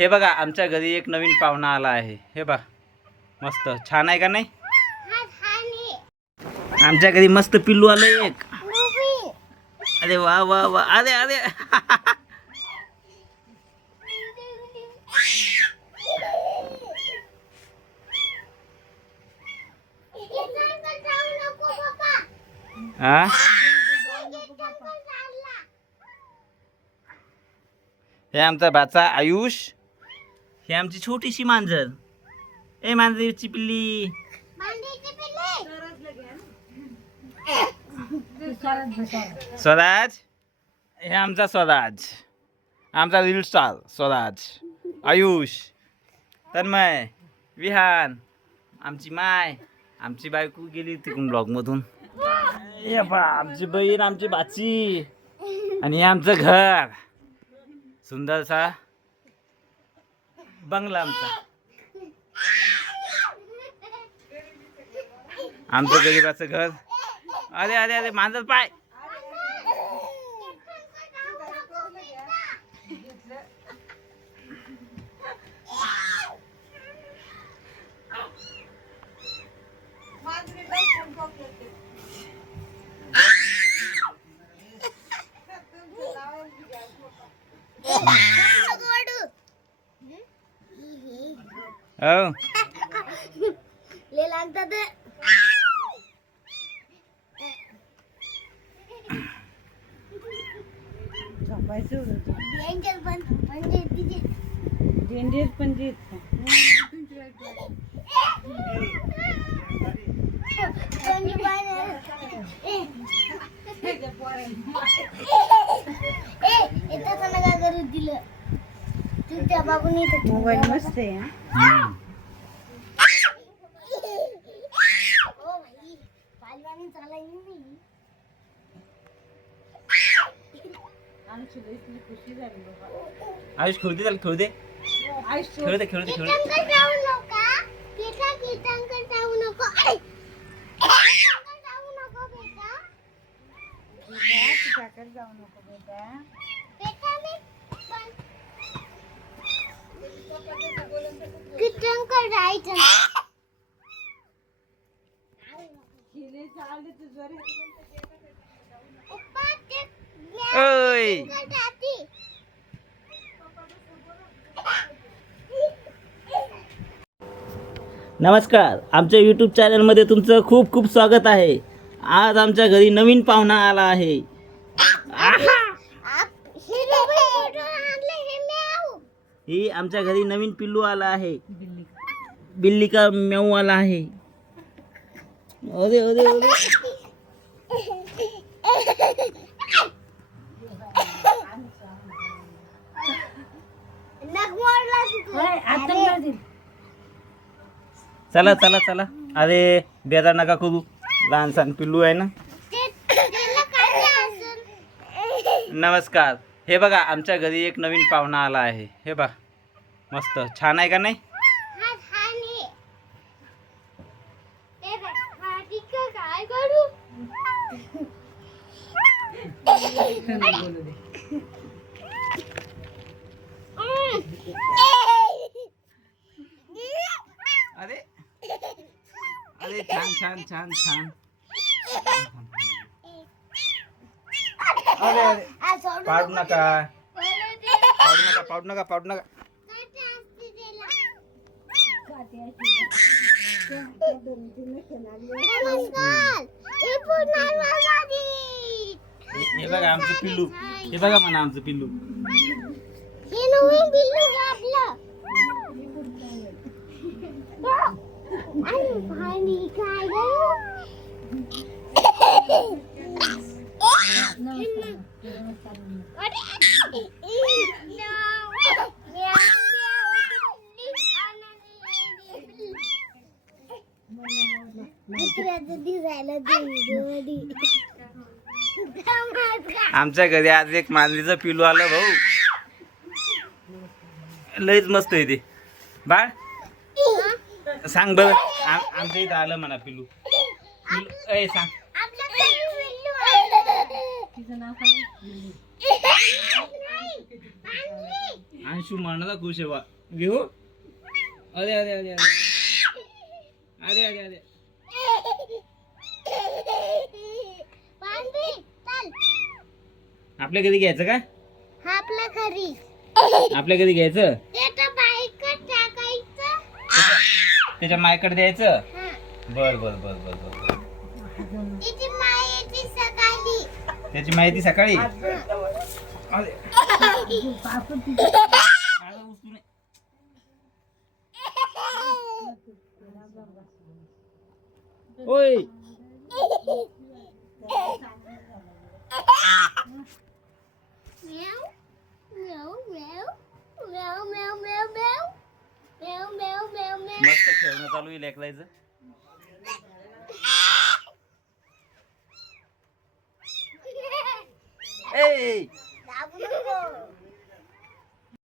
हे बघा आमच्या घरी एक नवीन पाहुणा आला आहे. हे बघा मस्त छान आहे का नाही. आमच्या घरी मस्त पिल्लू आलं एक. अरे वा वा वा. अरे अरे हा हे आमचा बाचा आयुष. हे आमची छोटीशी मांजर. ए मांजरीची पिल्ली. स्वराज. हे आमचा स्वराज. आमचा रील स्टार स्वराज. आयुष. तन्मय. विहान. आमची माय. आमची बायको गेली तिकडून ब्लॉगमधून. हे बा आमची बहीण आमची बाची. आणि हे आमचं घर सुंदरसा बंगला आमचा. आमचं गरीबाचं घर. अरे अरे अरे मांजर पाय. हो ले लागतात. तुझ्या बाबूनी मोबाईल मस्त आहे. आयुष खेळू दे. खेळू दे. खेळू दे. खेळू दे. खेळू ओय. नमस्कार. आमच्या यूट्यूब चॅनलमध्ये तुमचं खूप खूप स्वागत आहे. आज आमच्या घरी नवीन पाहुणा आला आहे. ही आमच्या घरी नवीन पिल्लू आला आहे. बिल्ली का म्याऊ आला आहे. अरे अरे अरे चला चला चला. अरे बेजार नका करू. लहान सहान पिल्लू आहे ना. नमस्कार. हे बघा आमच्या घरी एक नवीन पाहुणा आला आहे. हे बघा मस्त छान आहे का नाही. अरे अरे छान छान छान छान. अरे अरे पाडू नका. पाडू नका. पाडू नका. पाडू नका. हे बघा आमचं पिल्लू. हे बघा म्हणा आमचं पिल्लू. हे नवीन पिल्लू आपलं. पाणी काय आमच्या घरी आज एक मांजरीचं पिल्लू आलं भाऊ. लयच मस्त आहे ते. बाळ सांग बरं. आमच्या इथं आलं म्हणा पिल्लू. ए सांग. तिचं नाव काय? अंशू मरणाला खुश आहे बा घेऊ अरे अरे अरे अरे अरे अरे अरे पांडवी, चल. आपल्या कधी घ्यायचं का हा आपला घरी आपल्या कधी घ्यायचं त्याच्या बाईकवर टाकायचं. त्याच्या मायकडे द्यायचं हा. बर बर बर बर बर तिची माहिती सकाळी. त्याची माहिती सकाळी अरे. आता उचलू नये. ओय म्याव म्याव म्याव म्याव म्याव म्याव म्याव म्याव म्याव म्याव म्याव. मस्त खेळणं चालू आहे लेकरायचं ए दाबू नको.